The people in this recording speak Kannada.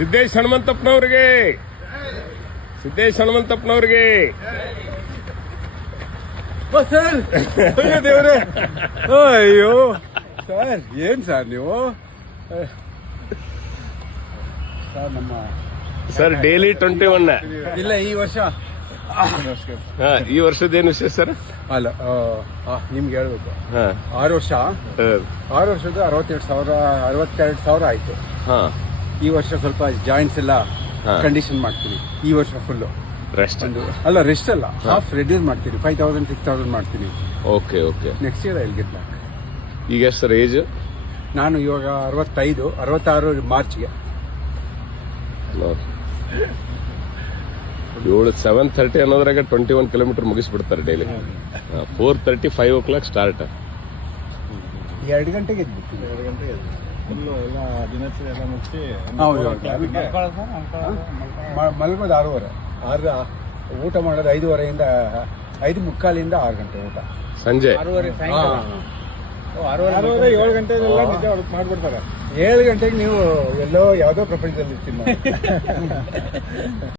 ಸಿದ್ದೇಶ್ ಹನುಮಂತಪ್ಪನವ್ರಿಗೆ, ಸಿದ್ದೇಶ್ ಹನುಮಂತಪ್ಪನವ್ರಿಗೆ. ಸರ್ ದೇವ್ರೆ, ಅಯ್ಯೋ ಸರ್, ಏನ್ ಸರ್ ನೀವು ಸರ್? ನಮ್ಮ ಸರ್ ಡೈಲಿ 21. ಇಲ್ಲ, ಈ ವರ್ಷ ಈ ವರ್ಷದೇನು ವಿಶೇಷ ಸರ್? ಅಲ್ಲ, ನಿಮ್ಗೆ ಹೇಳ್ಬೇಕು. 6 ವರ್ಷ, ಹಾ. 6 ವರ್ಷದ 62,000 ಆಯ್ತು. ಈ ವರ್ಷ ಸ್ವಲ್ಪ ಜಾಯಿಂಟ್ಸ್ ಎಲ್ಲ ಕಂಡೀಷನ್ ಮಾಡ್ತೀನಿ. ಈ ವರ್ಷ ಫುಲ್ ರೆಸ್ಟ್ ಅಲ್ಲ, ರೆಸ್ಟ್ ಅಲ್ಲ, ಹಾಫ್ ರೆಡ್ಯೂಸ್ ಮಾಡ್ತೀನಿ. 5,000 6,000 ಮಾಡ್ತೀನಿ. Okay okay. Next year I'll get back. ಈಗ ಎಷ್ಟು ಸರ್ ಏಜ್? ನಾನು ಇವಾಗ 65, 66 ಮಾರ್ಚ್ಗೆ. 7:30 ಅನ್ನೋದ್ರಾಗ 21 ಕಿಲೋಮೀಟರ್ ಮುಗಿಸ್ಬಿಡ್ತಾರೆ ಡೈಲಿ. 4:30 5 o'clock start. 2 ಗಂಟೆಗೆ ಎದ್ಬಿಡ್ತೀನಿ. 2 ಗಂಟೆಗೆ ಎಲ್ಲ ದಿನಚರಿ ಎಲ್ಲ ಮುಗಿಸಿ ಮಲ್ಗೋದು 6:30. ಊಟ ಮಾಡೋದು 5:15 5:45 6 ಗಂಟೆ ಊಟ. ಸಂಜೆ 6:30 7 ಗಂಟೆಗೆಲ್ಲ ನಿಜ ಮಾಡ್ಬಿಡ್ತಾರೆ. 7 ಗಂಟೆಗೆ ನೀವು ಎಲ್ಲೋ ಯಾವುದೋ ಪ್ರಪಂಚದಲ್ಲಿ ಇರ್ತೀನಿ.